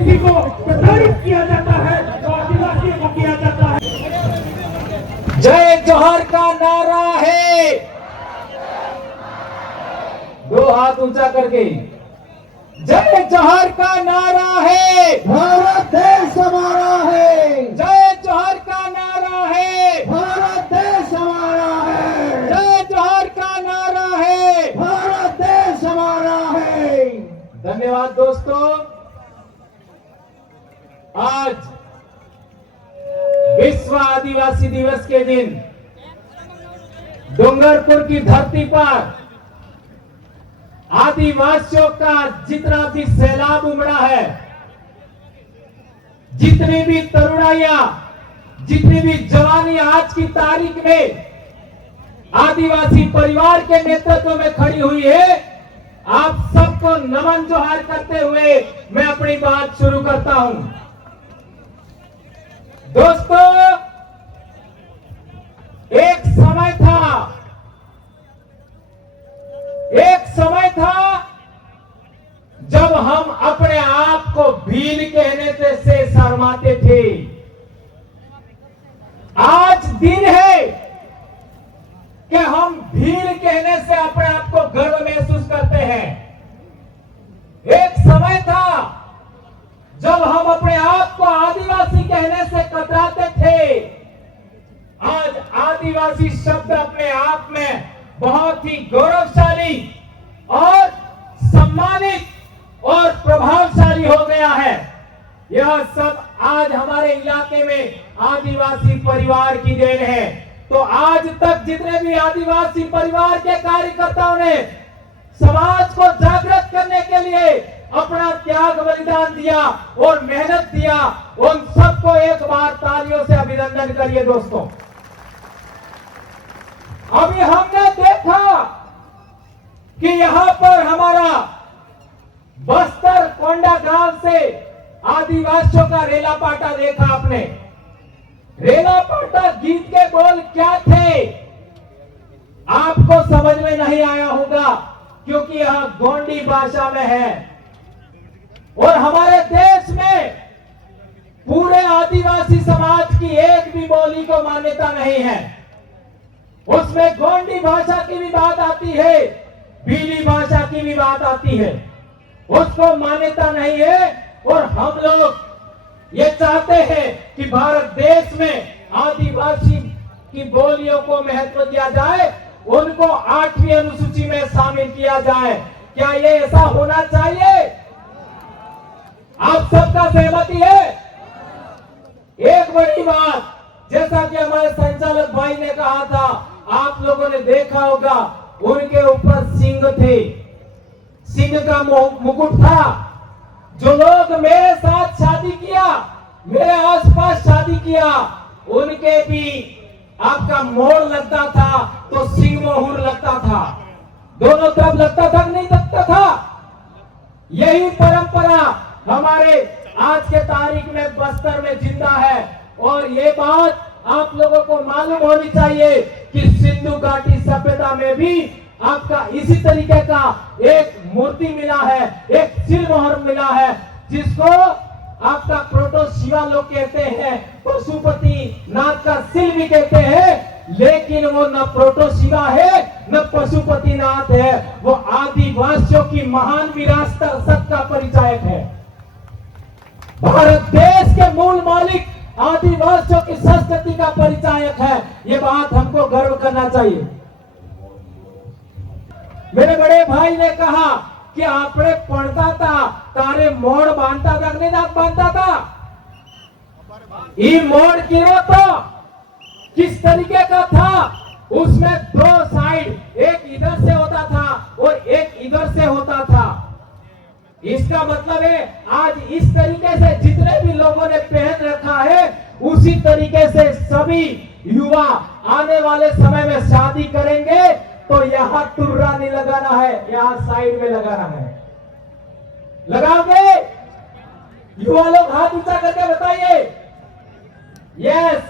किसी को प्रताड़ित किया जाता है तो आदिवासियों को किया जाता है। जय जोहर का नारा है, दो हाथ ऊंचा करके जय जोहर का नारा है, भारत देश हमारा है, जय जोहर का नारा है, भारत देश हमारा है, जय जोहर का नारा है, भारत देश हमारा है। धन्यवाद दोस्तों। आज विश्व आदिवासी दिवस के दिन डूंगरपुर की धरती पर आदिवासियों का जितना भी सैलाब उमड़ा है, जितनी भी तरुणाइयां, जितनी भी जवानी आज की तारीख में आदिवासी परिवार के नेतृत्व में खड़ी हुई है, आप सबको नमन जोहार करते हुए मैं अपनी बात शुरू करता हूं। दोस्तों, एक समय था जब हम अपने आप को भील कहने से शर्माते थे। आज दिन है कि हम भील कहने से अपने आप को गर्व महसूस करते हैं। एक समय था जब हम अपने आप को आदिवासी कहने से कतराते थे। आज आदिवासी शब्द अपने आप में बहुत ही गौरवशाली और सम्मानित और प्रभावशाली हो गया है। यह सब आज हमारे इलाके में आदिवासी परिवार की देन है। तो आज तक जितने भी आदिवासी परिवार के कार्यकर्ताओं ने समाज को जागृत करने के लिए अपना त्याग बलिदान दिया और मेहनत दिया, उन सबको एक बार तालियों से अभिनंदन करिए दोस्तों। अभी हमने देखा कि यहां पर हमारा बस्तर कोंडा गांव से आदिवासियों का रेला पाटा देखा आपने। रेला पाटा गीत के बोल क्या थे आपको समझ में नहीं आया होगा, क्योंकि यह गोंडी भाषा में है। और हमारे देश में पूरे आदिवासी समाज की एक भी बोली को मान्यता नहीं है। उसमें गोंडी भाषा की भी बात आती है, भीली भाषा की भी बात आती है, उसको मान्यता नहीं है। और हम लोग ये चाहते हैं कि भारत देश में आदिवासी की बोलियों को महत्व दिया जाए, उनको 8वीं अनुसूची में शामिल किया जाए। क्या ये ऐसा होना चाहिए? आप सबका सहमति है? एक बड़ी बात, जैसा कि हमारे संचालक भाई ने कहा था, आप लोगों ने देखा होगा उनके ऊपर सिंह थे, सिंह का मुकुट था। जो लोग मेरे साथ शादी किया, मेरे आसपास शादी किया, उनके भी आपका मोड़ लगता था तो सिंह मोहर लगता था। दोनों तरफ लगता था कि नहीं लगता था? यही परंपरा हमारे आज के तारीख में बस्तर में जिंदा है। और ये बात आप लोगों को मालूम होनी चाहिए कि सिंधु घाटी सभ्यता में भी आपका इसी तरीके का एक मूर्ति मिला है, एक सिलमोहर मिला है, जिसको आपका प्रोटो शिवा लोग कहते हैं, पशुपति नाथ का सिल भी कहते हैं। लेकिन वो न प्रोटो शिवा है न पशुपति नाथ है, वो आदिवासियों की महान विरासत का परिचायक है। भारत देश के मूल मालिक आदिवासियों की संस्कृति का परिचायक है। ये बात हमको गर्व करना चाहिए। मेरे बड़े भाई ने कहा कि आपने पढ़ता था तारे मोड़ बांधता था, नहीं बांधता था? ये मोड़ गिरो तो किस तरीके का था? उसमें 2 साइड, एक इधर से होता था और एक इधर से होता था। इसका मतलब है आज इस तरीके से जितने भी लोगों ने पहन रखा है, उसी तरीके से सभी युवा आने वाले समय में शादी करेंगे तो यहाँ तुर्रा नहीं लगाना है, यहाँ साइड में लगाना है। लगाओगे? युवा लोग हाथ ऊंचा करके बताइए। यस।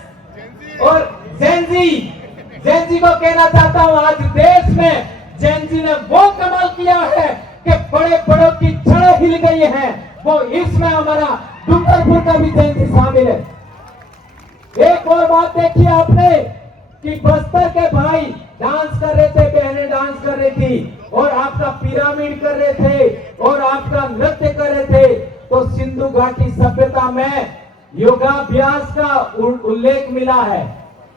और जेनजी को कहना चाहता हूं, आज देश में जेनजी ने वो कमाल किया है कि बड़े बड़ों की जड़ें हिल गई हैं। वो इसमें हमारा डूंगरपुर का भी जयंती शामिल है। एक और बात देखिए आपने कि बस्तर के भाई डांस कर रहे थे, बहनें डांस कर रही थी और आपका पिरामिड कर रहे थे और आपका नृत्य कर रहे थे। तो सिंधु घाटी सभ्यता में योगाभ्यास का उल्लेख मिला है,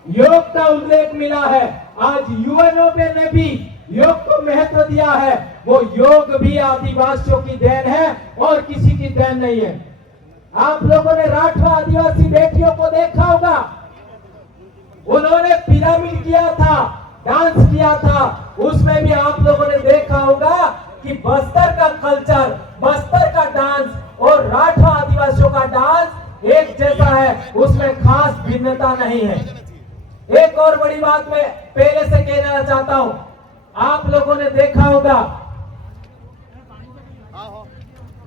योग का उल्लेख मिला है। आज यूएनओ ने भी योग को महत्व दिया है। वो योग भी आदिवासियों की देन है और किसी की देन नहीं है। आप लोगों ने राठवा आदिवासी बेटियों को देखा होगा, उन्होंने पिरामिड किया था, डांस किया था। उसमें भी आप लोगों ने देखा होगा कि बस्तर का कल्चर, बस्तर का डांस और राठवा आदिवासियों का डांस एक जैसा है, उसमें खास भिन्नता नहीं है। एक और बड़ी बात मैं पहले से कहना चाहता हूं, आप लोगों ने देखा होगा,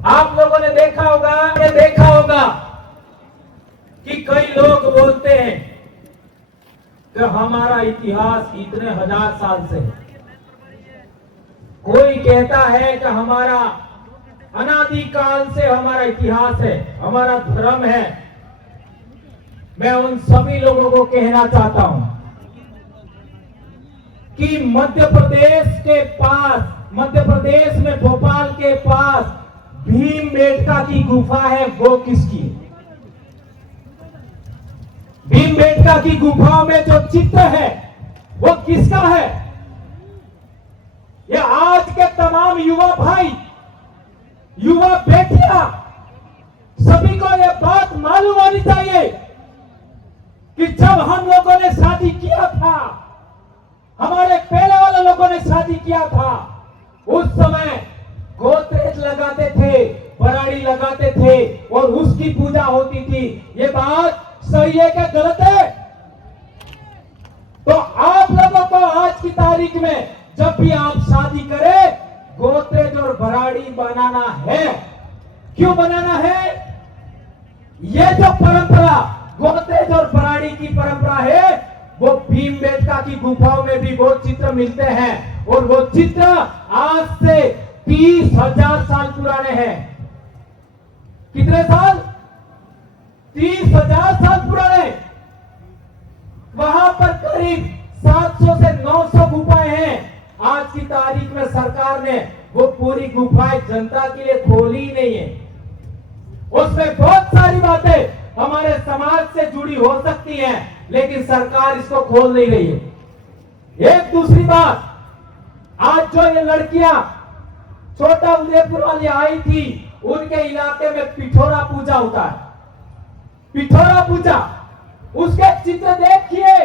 आप लोगों ने देखा होगा कि कई लोग बोलते हैं कि हमारा इतिहास इतने हजार साल से है। कोई कहता है कि हमारा अनादि काल से हमारा इतिहास है, हमारा धर्म है। मैं उन सभी लोगों को कहना चाहता हूं कि मध्य प्रदेश में भोपाल के पास भीमबेटका की गुफा है, वो किसकी? भीमबेटका की गुफा में जो चित्र है वो किसका है? ये आज के तमाम युवा भाई, युवा बेटियां, सभी को ये बात मालूम होनी चाहिए कि जब हम लोगों ने शादी किया था, हमारे पहले वाले लोगों ने शादी किया था, उस समय गोत्रेज लगाते थे, बराड़ी लगाते थे और उसकी पूजा होती थी। ये बात सही है क्या गलत है? तो आप लोगों को आज की तारीख में जब भी आप शादी करें, गोत्रेज और बराड़ी बनाना है। क्यों बनाना है? ये जो परंपरा गोत्रेज और बराड़ी की परंपरा है, वो भीमबेटका की गुफाओं में भी वो चित्र मिलते हैं और वो चित्र आज से 30,000 साल पुराने हैं। कितने साल? 30,000 साल पुराने। वहां पर करीब 700 से 900 गुफाएं हैं। आज की तारीख में सरकार ने वो पूरी गुफाएं जनता के लिए खोली ही नहीं है। उसमें बहुत सारी बातें हमारे समाज से जुड़ी हो सकती हैं, लेकिन सरकार इसको खोल नहीं रही है। एक दूसरी बात, आज जो ये लड़कियां छोटा उदयपुर वाली आई थी, उनके इलाके में पिठोरा पूजा होता है। पिठोरा पूजा, उसके चित्र देखिए,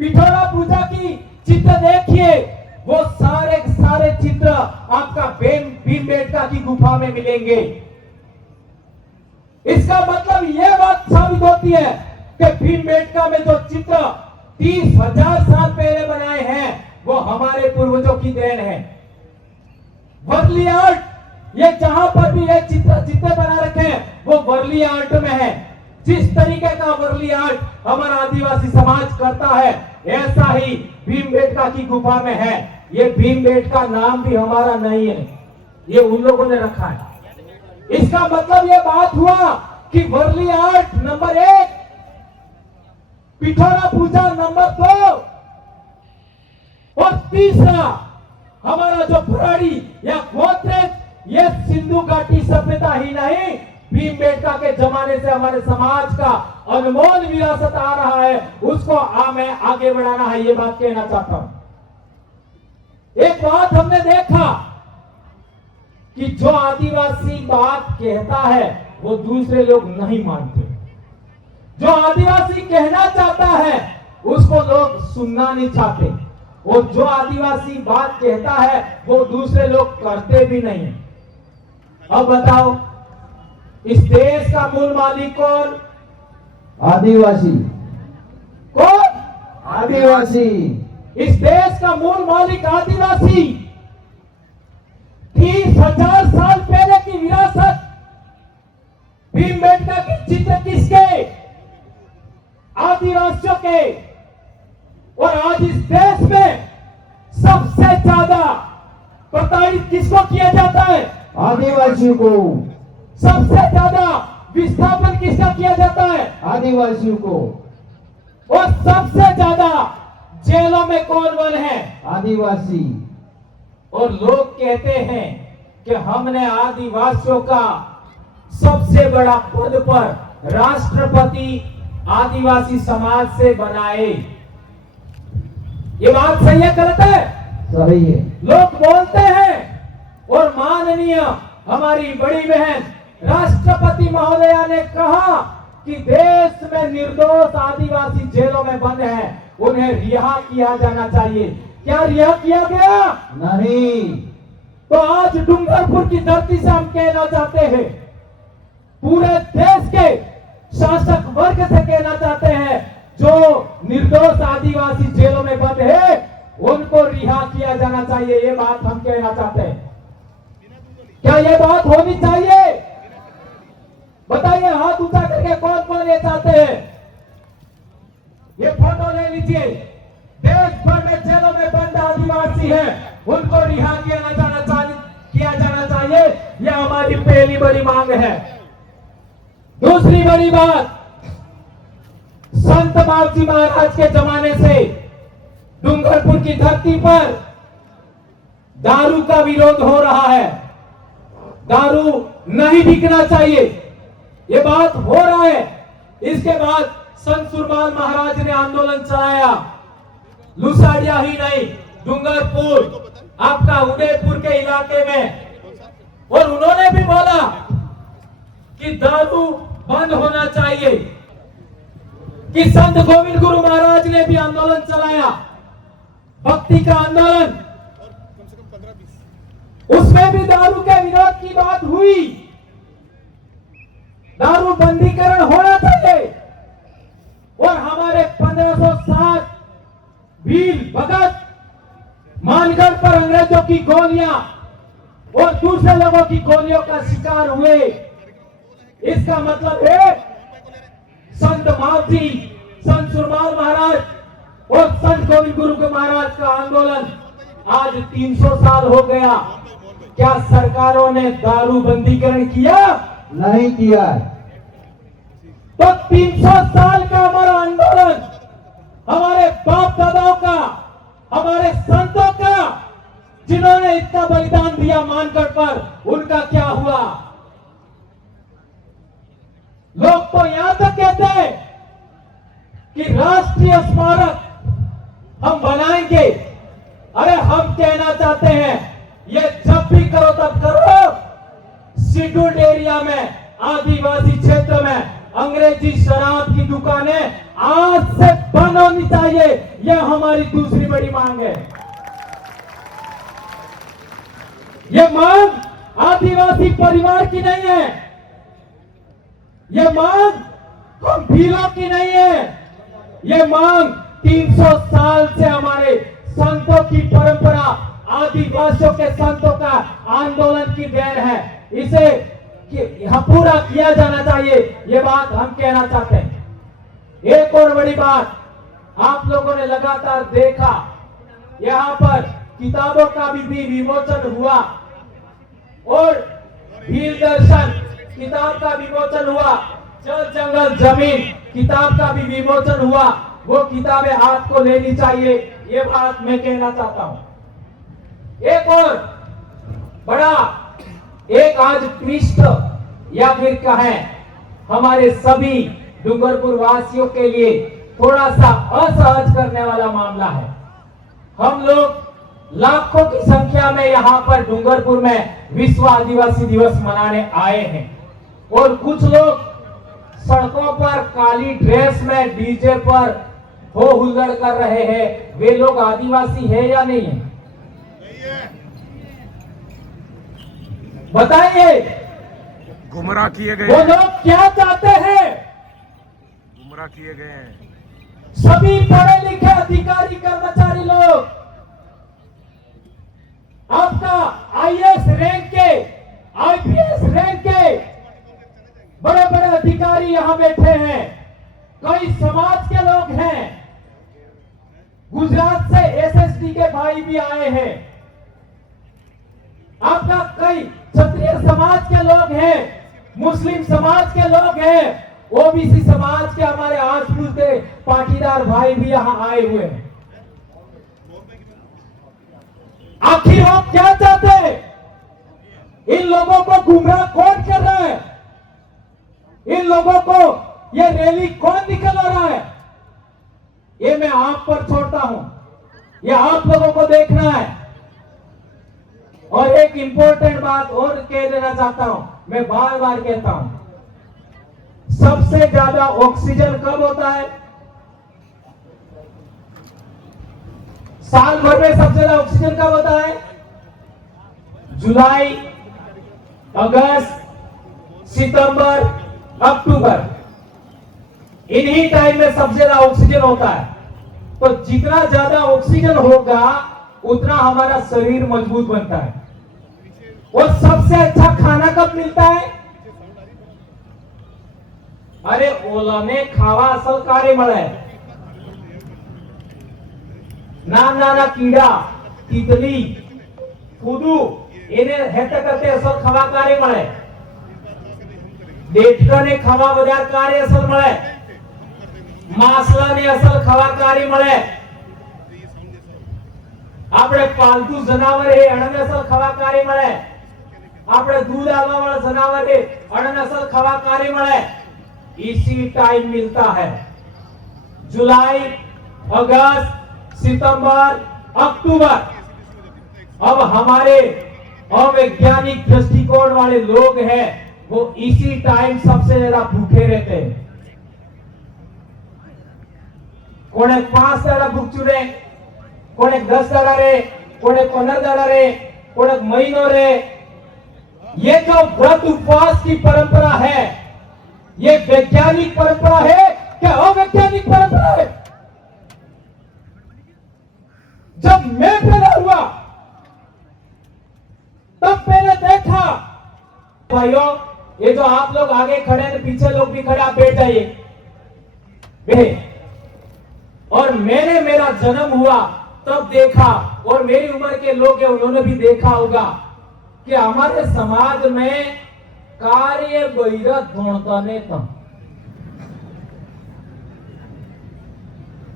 पिठोरा पूजा की चित्र देखिए, वो सारे चित्र आपका भीमबेटका की गुफा में मिलेंगे। इसका मतलब यह बात साबित होती है कि भीमबेटका में जो चित्र 30,000 साल पहले बनाए हैं, वो हमारे पूर्वजों की देन है। वर्ली आर्ट, ये जहां पर भी ये चित्र बना रखे हैं, वो वर्ली आर्ट में है। जिस तरीके का वर्ली आर्ट हमारा आदिवासी समाज करता है, ऐसा ही भीमबेटका की गुफा में है। ये भीमबेटका नाम भी हमारा नहीं है, ये उन लोगों ने रखा है। इसका मतलब ये बात हुआ कि वर्ली आर्ट नंबर 1, पिठोरा पूजा नंबर 2 और तीसरा हमारा जो बराड़ी या गोत्रेज, ये सिंधु घाटी सभ्यता ही नहीं, भीमबेटका के जमाने से हमारे समाज का अनमोल विरासत आ रहा है, उसको हमें आगे बढ़ाना है। ये बात कहना चाहता हूं। एक बात हमने देखा कि जो आदिवासी बात कहता है वो दूसरे लोग नहीं मानते। जो आदिवासी कहना चाहता है उसको लोग सुनना नहीं चाहते, और जो आदिवासी बात कहता है वो दूसरे लोग करते भी नहीं। अब बताओ, इस देश का मूल मालिक कौन? आदिवासी। कौन? आदिवासी। इस देश का मूल मालिक आदिवासी। 30,000 साल पहले की विरासत भीमबेटका की चित्र किसके? आदिवासियों के। और आज इस देश में सबसे ज्यादा प्रताड़ित किसको किया जाता है? आदिवासियों को, सबसे ज्यादा विस्थापन किसका किया जाता है? आदिवासियों को, और सबसे ज्यादा जेलों में कौन बंद है? आदिवासी। और लोग कहते हैं कि हमने आदिवासियों का सबसे बड़ा पद पर राष्ट्रपति आदिवासी समाज से बनाए। ये बात सही है गलत है? सही है। लोग बोलते हैं और माननीय हमारी बड़ी बहन राष्ट्रपति महोदया ने कहा कि देश में निर्दोष आदिवासी जेलों में बंद हैं, उन्हें रिहा किया जाना चाहिए। क्या रिहा किया गया? नहीं। तो आज डूंगरपुर की धरती से हम कहना चाहते हैं, पूरे देश के शासक वर्ग से कहना चाहते हैं, जो निर्दोष आदिवासी जेलों में बंद है उनको रिहा किया जाना चाहिए। ये बात हम कहना चाहते हैं। क्या ये बात होनी चाहिए? बताइए हाथ ऊंचा करके कौन कौन ये चाहते हैं? ये फोटो ले लीजिए। देश भर में जेलों में बंद आदिवासी हैं, उनको रिहा किया जाना चाहिए। ये हमारी पहली बड़ी मांग है। दूसरी बड़ी बात, संत बाबूजी महाराज के जमाने से डूंगरपुर की धरती पर दारू का विरोध हो रहा है। दारू नहीं बिकना चाहिए, ये बात हो रहा है। इसके बाद संत सुरबाल महाराज ने आंदोलन चलाया। लुसाड़िया ही नहीं, डूंगरपुर, आपका उदयपुर के इलाके में, और उन्होंने भी बोला कि दारू बंद होना चाहिए। कि संत गोविंद गुरु महाराज ने भी आंदोलन चलाया, भक्ति का आंदोलन, उसमें भी दारू के विरोध की बात हुई। दारू बंदीकरण होना चाहिए। और हमारे 1560 वीर भगत मानगढ़ पर अंग्रेजों की गोलियां और दूसरे लोगों की गोलियों का शिकार हुए। इसका मतलब है संत मावजी, संत सुरबाल महाराज और संत गोविंद गुरु महाराज का आंदोलन आज 300 साल हो गया। क्या सरकारों ने दारू बंदीकरण किया? नहीं किया। तो 300 साल का हमारा आंदोलन, हमारे बाप दादाओं का, हमारे संतों का, जिन्होंने इतना बलिदान दिया मानगढ़ पर, उनका क्या हुआ? लोग तो यहां तक कहते हैं कि राष्ट्रीय स्मारक हम बनाएंगे। अरे हम कहना चाहते हैं, ये जब भी करो तब करो। शेड्यूल्ड एरिया में, आदिवासी क्षेत्र में अंग्रेजी शराब की दुकानें आज से बंद होनी चाहिए। यह हमारी दूसरी बड़ी मांग है। यह मांग आदिवासी परिवार की नहीं है, यह मांग हम भीलों की नहीं है। यह मांग 300 साल से हमारे संतों की परंपरा, आदिवासियों के संतों का आंदोलन की देन है। इसे पूरा किया जाना चाहिए, ये बात हम कहना चाहते हैं। एक और बड़ी बात, आप लोगों ने लगातार देखा, यहाँ पर किताबों का भी विमोचन हुआ और भील दर्शन किताब का विमोचन हुआ, जल जंगल जमीन किताब का भी विमोचन हुआ। वो किताबें आपको लेनी चाहिए, ये बात मैं कहना चाहता हूं। एक और बड़ा, एक आज ट्विस्ट या फिर कहें हमारे सभी डूंगरपुर वासियों के लिए थोड़ा सा असहज करने वाला मामला है। हम लोग लाखों की संख्या में यहाँ पर डूंगरपुर में विश्व आदिवासी दिवस मनाने आए हैं और कुछ लोग सड़कों पर काली ड्रेस में डीजे पर हो हुल्लड़ कर रहे हैं। वे लोग आदिवासी है या नहीं है? बताइए। गुमराह किए गए, वो लोग क्या चाहते हैं? गुमराह किए गए हैं। सभी पढ़े लिखे अधिकारी कर्मचारी लोग, आपका आईएएस रैंक के, आईपीएस रैंक के बड़े बड़े अधिकारी यहां बैठे हैं। कई समाज के लोग हैं, गुजरात से एसएसटी के भाई भी आए हैं। आपका कई क्षत्रिय समाज के लोग हैं, मुस्लिम समाज के लोग हैं, ओबीसी समाज के हमारे आस-पास के पाटीदार भाई भी यहाँ आए हुए हैं। आखिर आप क्या चाहते हैं? इन लोगों को गुमराह कौन कर रहा है? इन लोगों को ये रैली कौन निकलवा रहा है? ये मैं आप पर छोड़ता हूं, ये आप लोगों को देखना है। और एक इंपॉर्टेंट बात और कह देना चाहता हूं, मैं बार बार कहता हूं, सबसे ज्यादा ऑक्सीजन कब होता है? साल भर में सबसे ज्यादा ऑक्सीजन कब होता है? जुलाई, अगस्त, सितंबर, अक्टूबर, इन्हीं टाइम में सबसे ज्यादा ऑक्सीजन होता है। तो जितना ज्यादा ऑक्सीजन होगा उतना हमारा शरीर मजबूत बनता है। और सबसे अच्छा खाना कब मिलता है? अरे ओलाने खावा असल कार्य મળે, નાના કીડા, તીતલી, ફૂદુ એને હેત કરતે અસલ ખાવા કાર્ય મળે, દેઠકાને ખાવા વધારે કાર્ય અસલ મળે, માસલાને અસલ ખાવા કાર્ય મળે, આપણે પાલતુ જનાવર એ અણને અસલ ખાવા કાર્ય મળે, આપણે दूध आलवा वाला जनावर है अणन असल खावा कार्य મળે। इसी टाइम मिलता है जुलाई, अगस्त, सितंबर, अक्टूबर। अब हमारे अवैज्ञानिक दृष्टिकोण वाले लोग हैं वो इसी टाइम सबसे ज्यादा भूखे रहते हैं। कोने 5 दाड़ा भूख चुरे, कोने 10 दाड़ा रे, कोने 15 दाड़ा रे, कोने महीनों रे। ये जो व्रत उपवास की परंपरा है ये वैज्ञानिक परंपरा है क्या अवैज्ञानिक परंपरा है? जब मैं पैदा हुआ तब मैंने देखा, भाइयों ये जो आप लोग आगे खड़े हैं पीछे लोग भी खड़े, आप बैठ जाइए। और मैंने मेरा जन्म हुआ तब देखा और मेरी उम्र के लोग हैं उन्होंने भी देखा होगा कि हमारे समाज में कार्य बहिरत ढूंढता ने तम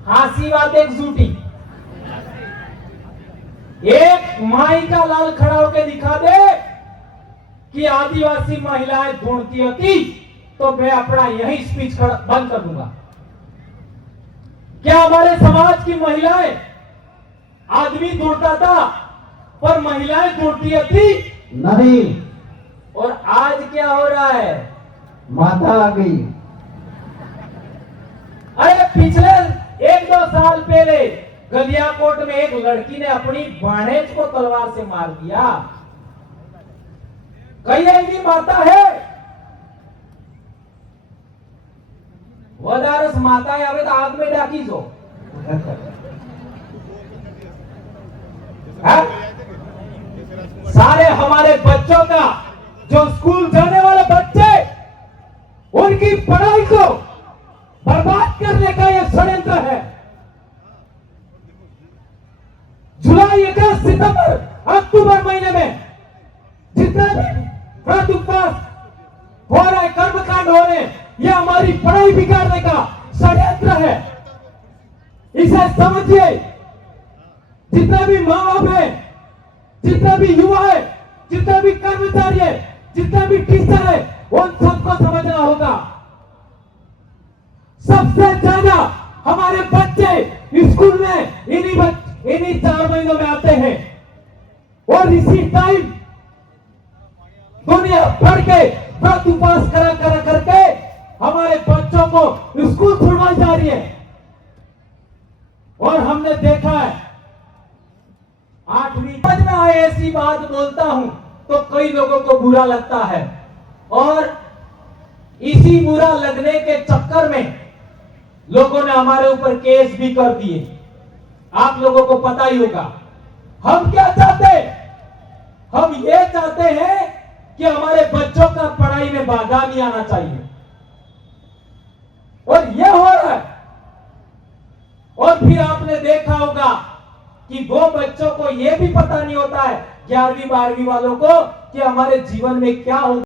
हासी बात एक झूठी। एक माई का लाल खड़ा होकर दिखा दे कि आदिवासी महिलाएं ढूंढती थी तो मैं अपना यही स्पीच बंद कर दूंगा। क्या हमारे समाज की महिलाएं, आदमी ढूंढता था पर महिलाएं ढूंढती थी? नहीं। और आज क्या हो रहा है? माता आ गई। अरे पिछले 1-2 साल पहले गलियाकोट में एक लड़की ने अपनी भाणेज को तलवार से मार दिया। कई ऐसी माता है वदारस माता है अबे तो आग में डाकी जो है? सारे हमारे बच्चों का जो स्कूल जाने वाले बच्चे उनकी पढ़ाई को बर्बाद करने का यह षड्यंत्र है। जुलाई, अगस्त, सितंबर, अक्टूबर महीने में जितने भी व्रत उपवास हो रहा है, कर्मकांड हो रहे हैं, यह हमारी पढ़ाई बिगाड़ने का षड्यंत्र है। इसे समझिए। जितने भी माँ बाप है, जितने भी युवा है, जितने भी कर्मचारी है, जितने भी टीचर है, उन सबको समझना होगा। सबसे ज्यादा हमारे बच्चे स्कूल में इन्हीं 4 महीनों में आते हैं और इसी टाइम दुनिया भर के व्रत उपवास करा करके हमारे बच्चों को स्कूल छुड़वाई जा रही है। और हमने देखा है 8वीं में आए ऐसी बात बोलता हूं तो कई लोगों को बुरा लगता है और इसी बुरा लगने के चक्कर में लोगों ने हमारे ऊपर केस भी कर दिए। आप लोगों को पता ही होगा। हम क्या चाहते हैं? हम ये चाहते हैं कि हमारे बच्चों का पढ़ाई में बाधा नहीं आना चाहिए और यह हो रहा है। और फिर आपने देखा होगा कि वो बच्चों को ये भी पता नहीं होता है 11वीं 12वीं वालों को कि हमारे जीवन में क्या होगा।